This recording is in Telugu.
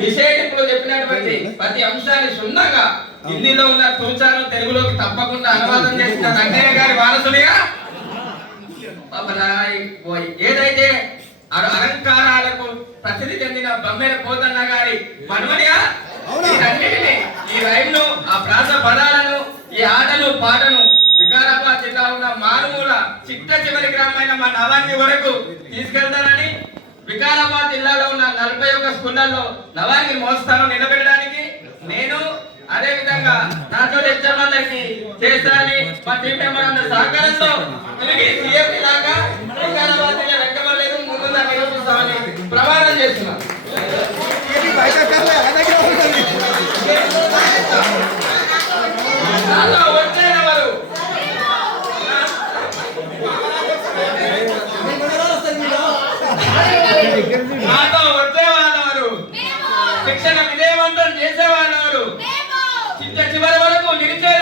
విషయంలో చెప్పినటువంటి ప్రతి అంశాన్ని క్షుణ్ణంగా హిందీలో ఉన్న తూచాను తెలుగులోకి తప్పకుండా అనువాదం చేసిన రంగయ్య గారి వారసుడిగా ఏదైతే అలంకారాలకు ప్రసిద్ధి చెందిన బొమ్మెల పోతన్న గారి మనమనిగా ఈ రైమ్ను ఆ ప్రాస పదాలను ఈ ఆటలు పాటను వికారాబాద్ జిల్లా ఉన్న మారుమూల చిట్ట చివరి గ్రామమైన మా నవాంగి వరకు తీసుకెళ్తానని వికారాబాద్ జిల్లాలో ఉన్న 41 స్కూళ్లలో నవాంగి మోస్తాను నిలబెట్టడానికి నేను అదే విధంగా నాతో అందరికి చేస్తానని మా టీం మెంబర్ అందరి సహకారంతో తిరిగి సీఎం దాకా వికారాబాద్ జిల్లా వెంకబడలేదు ముందు నిరూపిస్తామని ప్రమాణం చేస్తున్నాను. నాతో వచ్చే వాళ్ళెవరు, శిక్షణ విజయవంతం చేసే వాళ్ళెవరు, చిట్ట చివరి వరకు నిలిచే